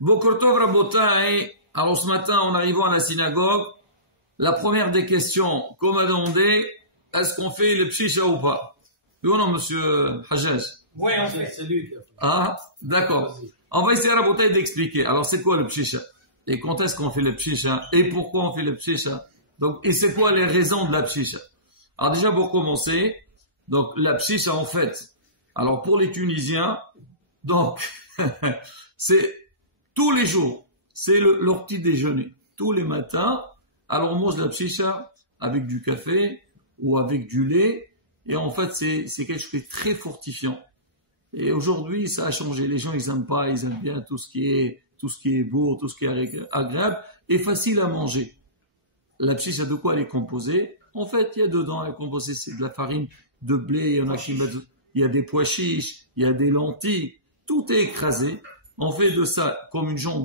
Boker Tov Rabotai. Alors ce matin, en arrivant à la synagogue, la première des questions qu'on m'a demandé, est-ce qu'on fait le pshisha ou pas? Oui ou non, monsieur Hajjaj? Oui, on fait. C'est lui qui a fait. Ah, d'accord. On va essayer Rabotai d'expliquer. Alors c'est quoi le pshisha? Et quand est-ce qu'on fait le pshisha? Et pourquoi on fait le pshisha? Donc, et c'est quoi les raisons de la pshisha? Alors déjà pour commencer, donc la pshisha en fait, alors pour les Tunisiens, donc c'est tous les jours, c'est leur petit déjeuner. Tous les matins, alors on mange la pshisha avec du café ou avec du lait, et en fait c'est quelque chose de très fortifiant. Et aujourd'hui ça a changé, les gens ils aiment pas, ils aiment bien tout ce qui est beau, tout ce qui est agréable et facile à manger. La pshisha, de quoi elle est composée? En fait, il y a dedans, elle est composée, c'est de la farine de blé, il y en a qui mettent, il y a des pois chiches, il y a des lentilles, tout est écrasé. On fait de ça comme une genre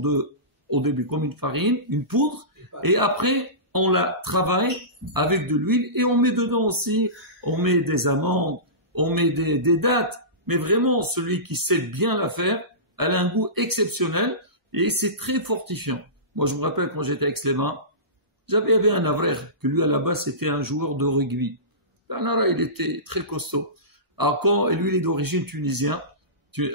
au début, comme une farine, une poudre, et après, on la travaille avec de l'huile, et on met dedans aussi, on met des amandes, on met des dattes, mais vraiment, celui qui sait bien la faire, elle a un goût exceptionnel, et c'est très fortifiant. Moi, je me rappelle quand j'étais avec Sléman, il y avait un avrer, que lui à la base c'était un joueur de rugby. Il était très costaud. Alors lui il est d'origine tunisienne,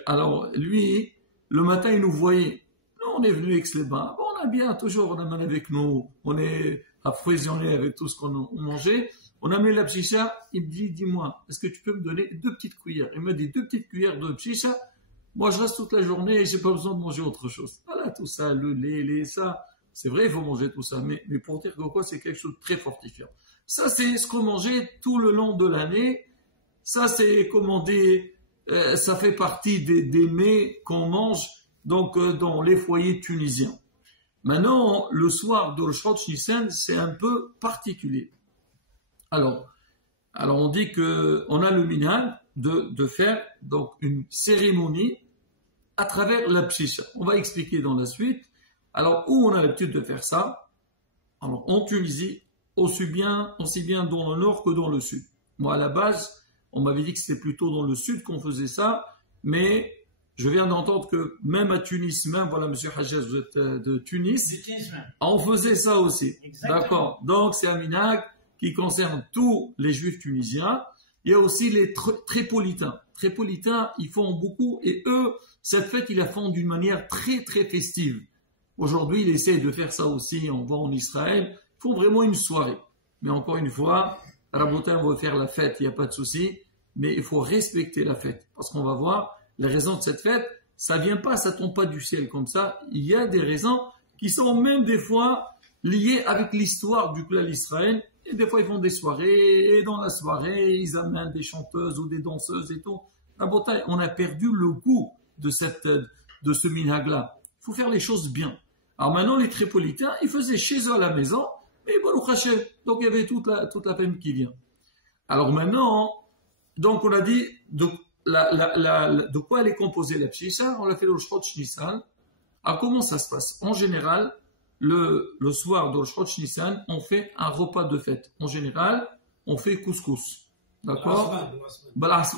alors lui, le matin il nous voyait. Nous on est venu avec les bains. Bon, on a bien toujours, on amène avec nous, on est approvisionné avec tout ce qu'on mangeait. On a mis la pshisha, il me dit, dis-moi, est-ce que tu peux me donner 2 petites cuillères? Il me dit 2 petites cuillères de pshisha. Moi je reste toute la journée et j'ai pas besoin de manger autre chose. Voilà, tout ça, le lait, ça. C'est vrai, il faut manger tout ça, mais pour dire que quoi, c'est quelque chose de très fortifiant. Ça, c'est ce qu'on mangeait tout le long de l'année. Ça, c'est commandé, ça fait partie des mets qu'on mange donc dans les foyers tunisiens. Maintenant, le soir de Rosh Hashanah, c'est un peu particulier. Alors on dit que on a le minhag de faire donc une cérémonie à travers la pshisha. On va expliquer dans la suite. Alors, où on a l'habitude de faire ça? Alors, en Tunisie, aussi bien dans le nord que dans le sud. Moi, à la base, on m'avait dit que c'était plutôt dans le sud qu'on faisait ça, mais je viens d'entendre que même à Tunis, même, voilà, monsieur Hajjaz, vous êtes de Tunis, on faisait ça aussi. Exactement. D'accord. Donc, c'est un minhag qui concerne tous les juifs tunisiens. Il y a aussi les Tripolitains. Tripolitains, ils font beaucoup, et eux, cette fête, ils la font d'une manière très, très festive. Aujourd'hui, ils essayent de faire ça aussi, on va en Israël, ils font vraiment une soirée. Mais encore une fois, Rabotin veut faire la fête, il n'y a pas de souci, mais il faut respecter la fête. Parce qu'on va voir, les raisons de cette fête, ça vient pas, ça tombe pas du ciel comme ça. Il y a des raisons qui sont même des fois liées avec l'histoire du clan d'Israël. Et des fois, ils font des soirées, et dans la soirée, ils amènent des chanteuses ou des danseuses et tout. Rabotin, on a perdu le goût de ce minhag-là. Il faut faire les choses bien. Alors maintenant, les Tripolitains, ils faisaient chez eux à la maison, et Baruch Hashem. Donc il y avait toute la famille qui vient. Alors maintenant, donc on a dit de quoi elle est composée la pshisha. On l'a fait le Rosh Hashanah. Alors comment ça se passe? En général, le soir de Rosh Hashanah, on fait un repas de fête. En général, on fait couscous. D'accord?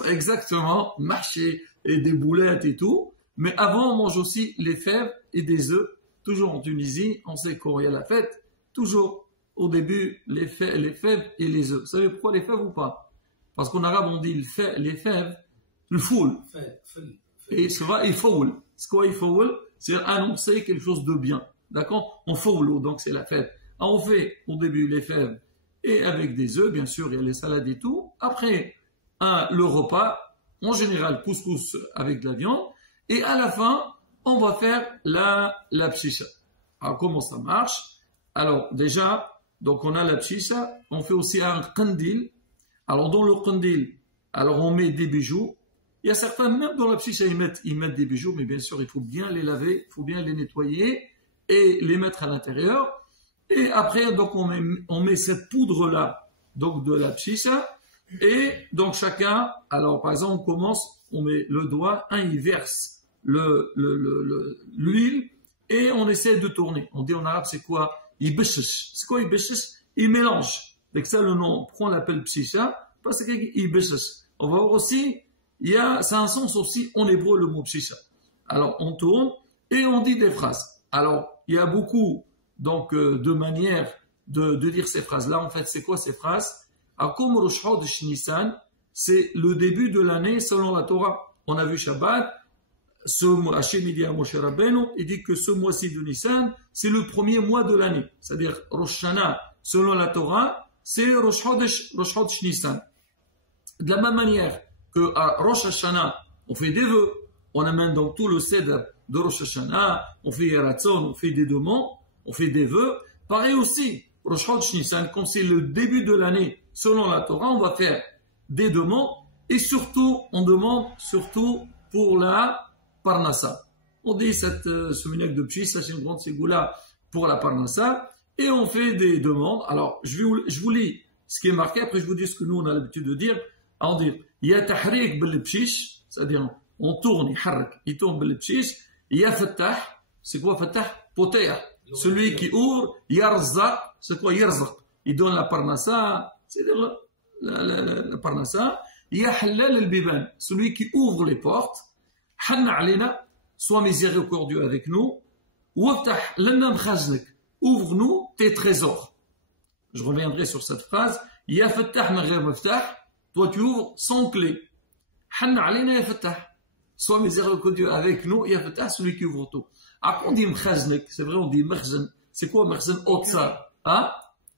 Exactement, marché et des boulettes et tout. Mais avant, on mange aussi les fèves et des œufs. Toujours en Tunisie, on sait quand il y a la fête, toujours au début, les fèves et les œufs. Vous savez pourquoi les fèves ou pas? Parce qu'en arabe, on dit les fèves, le foul. Et c'est vrai, il foul. C'est quoi il foul? C'est annoncer quelque chose de bien. D'accord? On foul, donc c'est la fête. Alors on fait au début les fèves et avec des œufs, bien sûr, il y a les salades et tout. Après, le repas, en général, couscous avec de la viande. Et à la fin, on va faire la pshisha. Alors, comment ça marche? Alors, déjà, donc on a la pshisha, on fait aussi un kandil. Alors, dans le kandil, alors on met des bijoux. Il y a certains, même dans la pshisha, ils mettent des bijoux, mais bien sûr, il faut bien les laver, il faut bien les nettoyer et les mettre à l'intérieur. Et après, donc, on met cette poudre-là, donc de la pshisha. Et donc, chacun, alors, par exemple, on commence, on met le doigt, il verse l'huile et on essaie de tourner. On dit en arabe c'est quoi? Ibeshish. C'est quoi ibeshish? Il mélange. Donc ça le nom, pourquoi on l'appelle pshisha? Parce que ibeshish. On va voir aussi, c'est un sens aussi en hébreu le mot pshisha. Alors on tourne et on dit des phrases. Alors, il y a beaucoup donc de manières de dire ces phrases-là. En fait, c'est quoi ces phrases? Akum Rosh Chodesh Nissan, c'est le début de l'année selon la Torah. On a vu Shabbat, Hachem dit à Moshe Rabbeinu, il dit que ce mois-ci de Nissan, c'est le premier mois de l'année. C'est-à-dire Rosh Hashanah, selon la Torah, c'est Rosh Chodesh Nissan. De la même manière que à Rosh Hashanah, on fait des vœux, on amène donc tout le seder de Rosh Hashanah, on fait Yeratzon, on fait des demandes, on fait des vœux. Pareil aussi, Rosh Chodesh Nissan, comme c'est le début de l'année, selon la Torah, on va faire des demandes, et surtout, on demande surtout pour la Parnassa. On dit ce minag de Pshis, ça c'est une grande ségoula pour la Parnassa, et on fait des demandes. Alors, je vous lis ce qui est marqué, après je vous dis ce que nous on a l'habitude de dire. On dit, il y a tahrik bil pshish, c'est-à-dire on tourne, il tourne bil pshish, il y a fattah, c'est quoi fattah? Poter, celui qui ouvre, yarzaq, c'est quoi yarzaq? Il donne la Parnassa, c'est-à-dire la Parnassa, il y a halal al-biban, celui qui ouvre les portes, hanna alina, sois miséricordieux avec nous, waftah lana mkhaznak, ouvre-nous tes trésors. Je reviendrai sur cette phrase. Ya fattah min ghayr maftah, toi tu ouvres sans clé. Hanna alina ya fattah, sois miséricordieux avec nous, ya fattah, celui qui ouvre tout. Après on dit mkhaznak, c'est vrai on dit makhzan. C'est quoi makhzan? Otsa. Hein?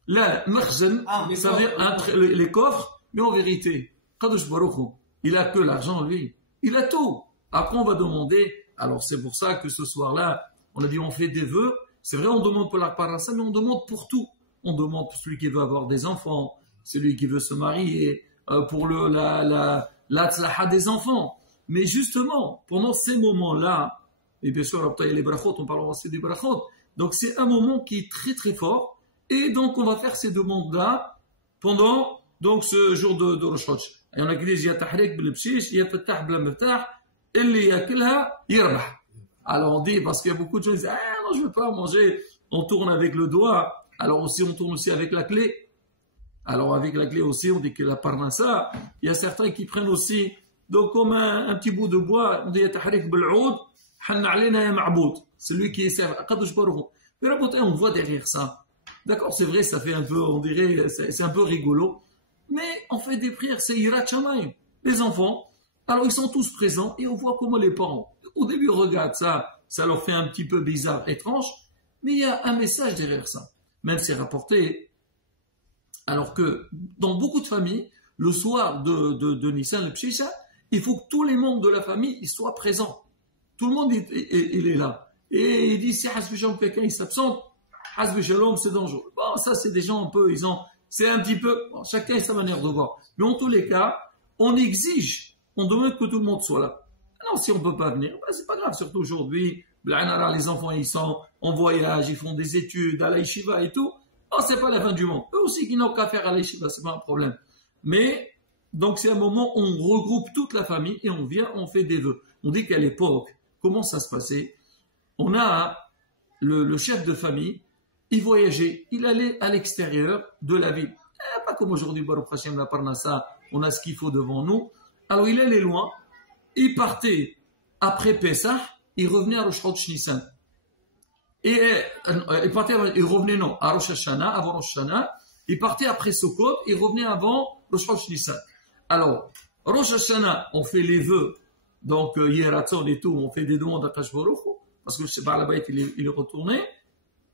Là, makhzan, ça veut dire les coffres, mais en vérité, Kadosh Baruch Hu, il a que l'argent lui. Il a tout. Après on va demander, alors c'est pour ça que ce soir-là, on a dit on fait des vœux. C'est vrai, on demande pour la parnassa, mais on demande pour tout. On demande pour celui qui veut avoir des enfants, celui qui veut se marier, pour la tzlaha des enfants. Mais justement, pendant ces moments-là, et bien sûr, il y a les brachot, on parlera aussi des brachot. Donc c'est un moment qui est très très fort. Et donc on va faire ces demandes-là pendant donc ce jour de Rosh Chodesh. Il y en a qui disent, il y a tahrik bil pshish, il y a fattah bil maftah, illi yakelha yirbah. Alors on dit, parce qu'il y a beaucoup de gens qui disent, ah non, je ne veux pas manger, on tourne avec le doigt, alors aussi on tourne aussi avec la clé. Alors avec la clé aussi, on dit que la parnassa, il y a certains qui prennent aussi, donc comme un petit bout de bois, on dit, tahrik bil oud, hanna alina ya ma'boud, celui qui est servi, Kadosh Baruch Hu. Mais là, on voit derrière ça. D'accord, c'est vrai, ça fait un peu, on dirait, c'est un peu rigolo, mais on fait des prières, c'est Yirat Shamayim. Les enfants, alors ils sont tous présents et on voit comment les parents, au début, regardent ça, ça leur fait un petit peu bizarre, étrange, mais il y a un message derrière ça. Même c'est rapporté, alors que dans beaucoup de familles, le soir de Nissan, le Pshisha, il faut que tous les membres de la famille ils soient présents. Tout le monde il est là. Et il dit, si Hasbi Shalom, quelqu'un il s'absente, Hasbi Shalom, c'est dangereux. Bon, ça c'est des gens un peu, c'est un petit peu, bon, chacun a sa manière de voir. Mais en tous les cas, on exige, on demande que tout le monde soit là. Non, si on ne peut pas venir, ben c'est pas grave, surtout aujourd'hui, les enfants ils sont en voyage, ils font des études à la yeshiva et tout. Oh, c'est pas la fin du monde. Eux aussi qui n'ont qu'à faire à la yeshiva, c'est pas un problème. Mais, donc c'est un moment où on regroupe toute la famille et on vient, on fait des vœux. On dit qu'à l'époque, comment ça se passait? On a le chef de famille, il voyageait, il allait à l'extérieur de la ville. Pas comme aujourd'hui, Baruch Hashem, la Parnassa, on a ce qu'il faut devant nous. Alors il allait loin, il partait après Pessah, il revenait à Rosh Chodesh Nissan. Et il revenait non, à Rosh Hashanah, avant Rosh Hashanah, il partait après Sukkot, il revenait avant Rosh Chodesh Nissan. Alors, Rosh Hashanah, on fait les vœux, donc Yeratzon et tout, on fait des demandes à Kadosh Baruch Hu, parce que le Baal Habayit il est retourné,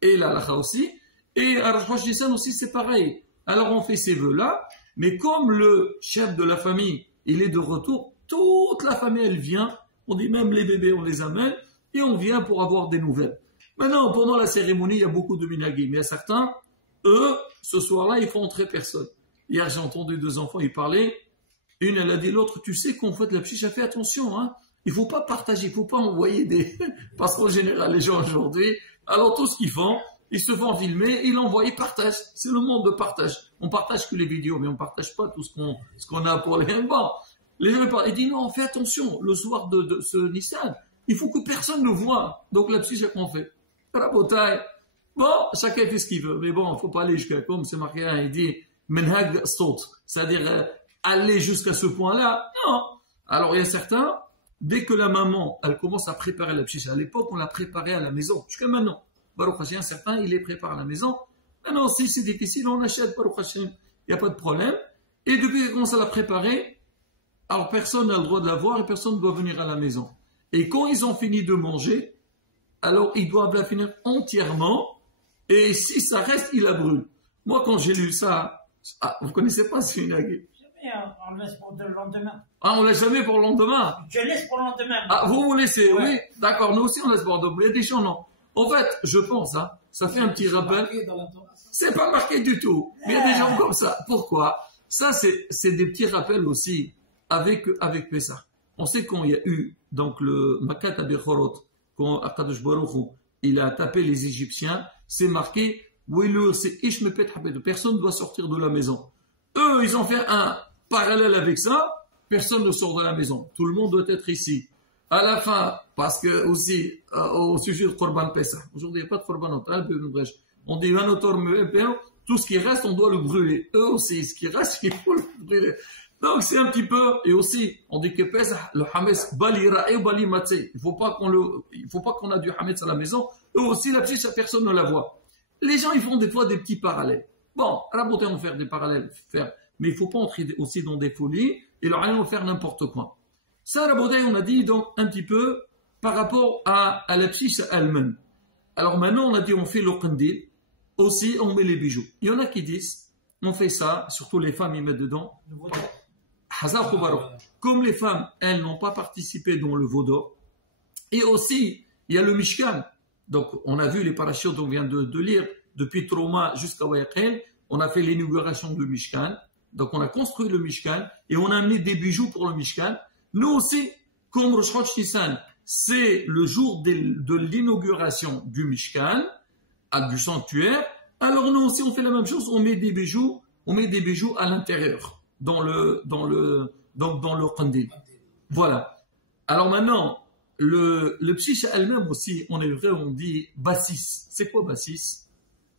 et la halakha aussi, et à Rosh Chodesh Nissan aussi c'est pareil. Alors on fait ces vœux-là, mais comme le chef de la famille, il est de retour, toute la famille elle vient, on dit même les bébés on les amène, et on vient pour avoir des nouvelles. Maintenant, pendant la cérémonie, il y a beaucoup de minagim, mais il y a certains, eux, ce soir-là, ils font entrer personne. Hier, j'ai entendu deux enfants, ils parlaient, une elle a dit l'autre, tu sais qu'on fait de la pchicha, fais attention, hein. Il faut pas partager, il faut pas envoyer des, parce qu'en général, les gens aujourd'hui, alors tout ce qu'ils font, ils se font filmer, ils l'envoient, ils partagent. C'est le monde de partage. On partage que les vidéos, mais on partage pas tout ce qu'on a pour les bon. Les gens parlent, ils disent non, fais attention, le soir de ce Nissan, il faut que personne ne voit. Donc la pchicha qu'on fait. Rabotai. Bon, chacun fait ce qu'il veut, mais bon, faut pas aller jusqu'à, comme c'est marqué, il dit, menhag stot, c'est-à-dire, aller jusqu'à ce point-là. Non. Alors, il y a certains, dès que la maman, elle commence à préparer la pchicha, à l'époque, on l'a préparée à la maison, jusqu'à maintenant. Baruch Hashem, certains, il les prépare à la maison. Maintenant, si c'est difficile, on achète, Baruch Hashem, il n'y a pas de problème. Et depuis qu'elle commence à la préparer, alors personne n'a le droit de la voir et personne ne doit venir à la maison. Et quand ils ont fini de manger, alors ils doivent la finir entièrement, et si ça reste, ils la brûlent. Moi, quand j'ai lu ça, vous ne connaissez pas ce minhag? On laisse pour le lendemain. Ah, on laisse jamais pour le lendemain. Je laisse pour le lendemain. Ah, vous laissez, ouais. Oui. D'accord, nous aussi on laisse pour le lendemain. Il y a des gens, non. En fait, je pense, ça fait un petit rappel. C'est pas marqué du tout. Mais il y a des gens comme ça. Pourquoi? Ça, c'est des petits rappels aussi avec Pessah. On sait qu'on y a eu, donc, le Makat Abechorot, quand Akadosh Baruch Hu, il a tapé les Égyptiens, c'est marqué, c'est Ishmepet Habed. Personne ne doit sortir de la maison. Eux, ils ont fait un parallèle avec ça, personne ne sort de la maison. Tout le monde doit être ici. À la fin, parce que aussi, au sujet de Korban Pessah, aujourd'hui, il n'y a pas de Korban Otal, on dit tout ce qui reste, on doit le brûler. Eux aussi, ce qui reste, il faut le brûler. Donc, c'est un petit peu, et aussi, on dit que Pessah, le Hametz, Balira et Bali Matzeh. Il faut pas qu'on a du Hametz à la maison. Eux aussi, la petite, personne ne la voit. Les gens, ils font des fois des petits parallèles. Bon, Raboté, on va faire des parallèles, mais il ne faut pas entrer aussi dans des folies et leur rien faire n'importe quoi. Ça, Raboté, on a dit donc un petit peu par rapport à la pchicha elle-même. Alors maintenant, on a dit on fait le qandil, aussi on met les bijoux. Il y en a qui disent, on fait ça, surtout les femmes, ils mettent dedans. Comme les femmes, elles n'ont pas participé dans le vaudor. Et aussi, il y a le Mishkan. Donc, on a vu les parachutes qu'on vient de lire. Depuis Trauma jusqu'à Wayaqel, on a fait l'inauguration du Mishkan. Donc, on a construit le Mishkan et on a amené des bijoux pour le Mishkan. Nous aussi, comme Rosh Chodesh Nissan, c'est le jour de l'inauguration du Mishkan, du sanctuaire. Alors, nous aussi, on fait la même chose. On met des bijoux à l'intérieur, dans le qandil. Voilà. Alors maintenant, le pchicha elle-même aussi, on est vrai, on dit bassis. C'est quoi bassis?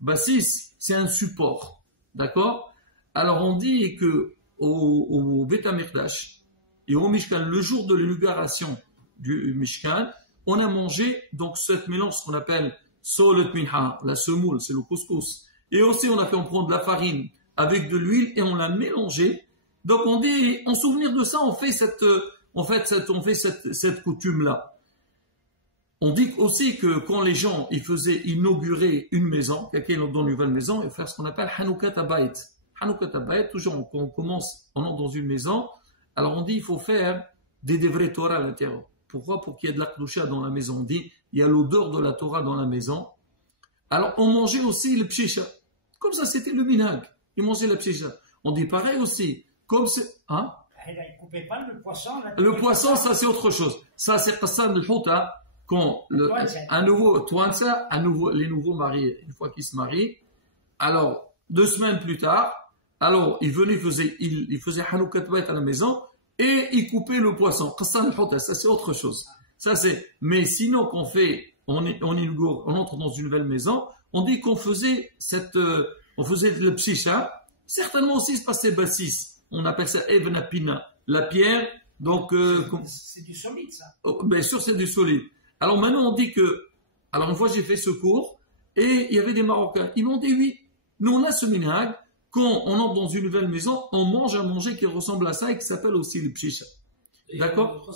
Bassis, c'est un support, d'accord? Alors on dit que au Beth Amikdash et au Mishkan, le jour de l'inauguration du Mishkan, on a mangé donc cette mélange qu'on appelle solet minha, la semoule, c'est le couscous. Et aussi on a fait prendre de la farine avec de l'huile et on l'a mélangé. Donc on dit, en souvenir de ça, on fait cette coutume-là. On dit aussi que quand les gens ils faisaient inaugurer une maison, quelqu'un dans une nouvelle maison, ils faisaient ce qu'on appelle Hanoukat Abayt. Hanoukat Abayt, toujours quand on entre dans une maison, alors on dit il faut faire des devrei Torah à l'intérieur. Pourquoi? Pour qu'il y ait de la kdusha dans la maison. On dit il y a l'odeur de la Torah dans la maison. Alors on mangeait aussi le pchicha. Comme ça c'était le minhag. Ils mangeaient le pchicha. On dit pareil aussi. Comme c'est... Hein? Il ne coupait pas le poisson. Le poisson, ça c'est autre chose. Ça c'est Qassan al-Houta. Quand les nouveaux mariés, une fois qu'ils se marient, alors 2 semaines plus tard, alors ils venaient, ils faisaient Hanoukat Bayt à la maison et ils coupaient le poisson. Qassan al-Houta, ça c'est autre chose. Ça c'est. Mais sinon qu'on fait, on entre dans une nouvelle maison, on dit qu'on faisait le pchicha. Certainement aussi il se passait bassis. On appelle ça Ebn Apina, la pierre. Donc c'est du solide ça. Bien sûr c'est du solide. Alors maintenant on dit que, alors une fois j'ai fait ce cours et il y avait des Marocains, ils m'ont dit oui, nous on a ce minhag, quand on entre dans une nouvelle maison, on mange à manger qui ressemble à ça et qui s'appelle aussi le pchicha. D'accord?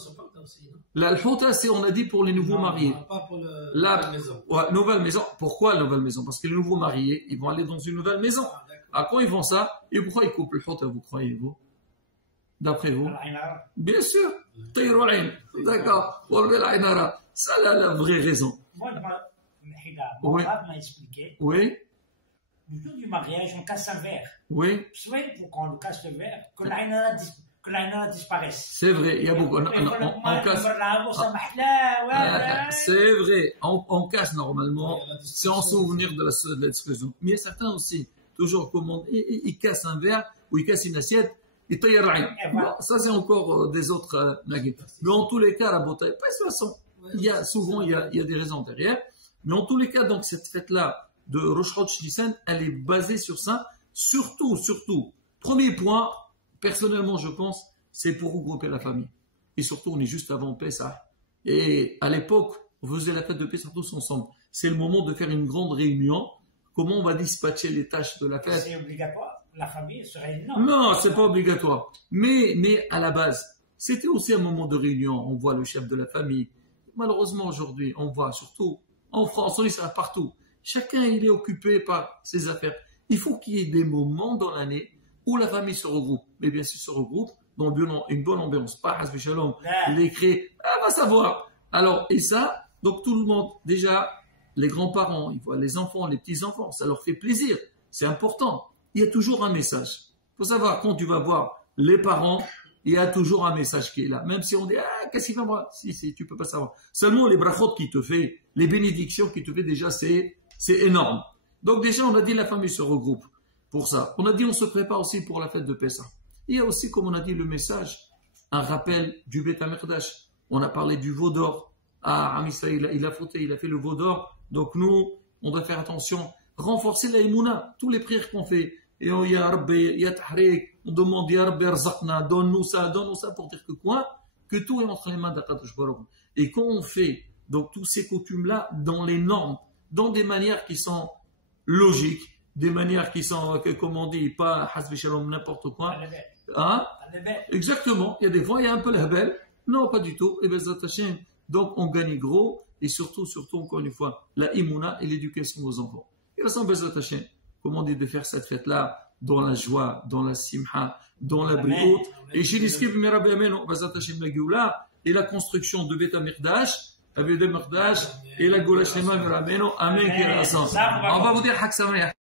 L'al-Houta, c'est on a dit pour les nouveaux mariés. Pas pour la maison. Ouais, nouvelle maison. Pourquoi la nouvelle maison? Parce que les nouveaux mariés, ils vont aller dans une nouvelle maison. Quand ils font ça, et pourquoi ils coupent le Houta, vous croyez-vous? D'après vous? Bien sûr. D'accord. Ça, la vraie raison. Moi, mon père m'a expliqué. Oui. Le jour du mariage, on casse un verre. Oui. Soit pour qu'on casse le verre, que l'Aïnara disparaisse. C'est vrai, il y a beaucoup. On casse. C'est vrai, on casse normalement, c'est en souvenir de l'expression. Mais il y a certains aussi, toujours comme ils cassent un verre ou ils cassent une assiette. Ça c'est encore des autres naguets. Mais en tous les cas, la beauté, pas de toute façon, il y a des raisons derrière. Mais en tous les cas, donc cette fête-là de Rosh Chodesh Nissan, elle est basée sur ça. Surtout, premier point, personnellement je pense, c'est pour regrouper la famille. et surtout on est juste avant Pessah. Et à l'époque, on faisait la fête de Pessah tous ensemble. C'est le moment de faire une grande réunion. Comment on va dispatcher les tâches de la fête? C'est obligatoire. La famille serait Non, c'est pas obligatoire. Mais à la base, c'était aussi un moment de réunion. On voit le chef de la famille. Malheureusement, aujourd'hui, on voit surtout en France, en Israël, partout. Chacun, il est occupé par ses affaires. Il faut qu'il y ait des moments dans l'année où la famille se regroupe. Mais bien sûr, se regroupe dans une bonne ambiance. Pas Hasbi Shalom. Il est créé. Ah, va savoir. Alors, et ça, donc tout le monde, déjà, les grands-parents, ils voient les enfants, les petits-enfants, ça leur fait plaisir. C'est important. Il y a toujours un message. Il faut savoir, quand tu vas voir les parents, il y a toujours un message qui est là. Même si on dit, ah, qu'est-ce qu'il va voir? Si, tu peux pas savoir. Seulement les brachot qui te fait, les bénédictions qui te fait déjà, c'est énorme. Donc déjà, on a dit la famille se regroupe pour ça. On a dit on se prépare aussi pour la fête de Pessah. Il y a aussi, comme on a dit, le message, un rappel du Beth HaMikdash. On a parlé du veau d'or. Ah, Amissa, il a fauté, il a fait le veau d'or. Donc nous, on doit faire attention. Renforcer la Emouna, tous les prières qu'on fait. Et on, Ya Rabbi, Ya Tahrik, on demande Ya Rabbi Arzaqna, donne-nous ça pour dire que quoi? Que tout est entre les mains d'Akadosh Baruch. Et quand on fait donc tous ces coutumes-là dans les normes, dans des manières qui sont logiques, des manières qui sont, comme on dit, pas Hasbi Shalom, n'importe quoi. Hein? Exactement. Il y a des fois, il y a un peu la belle. Non, pas du tout. Et bien, donc on gagne gros. Et surtout, encore une fois, la imuna et l'éducation aux enfants. Et là, comment on dit de faire cette fête-là dans la joie, dans la simha, dans la brioute. Et chez les skib, et la construction de Beth HaMikdash, et la Goula Shlema, Amen. On va vous dire Hak Sameach.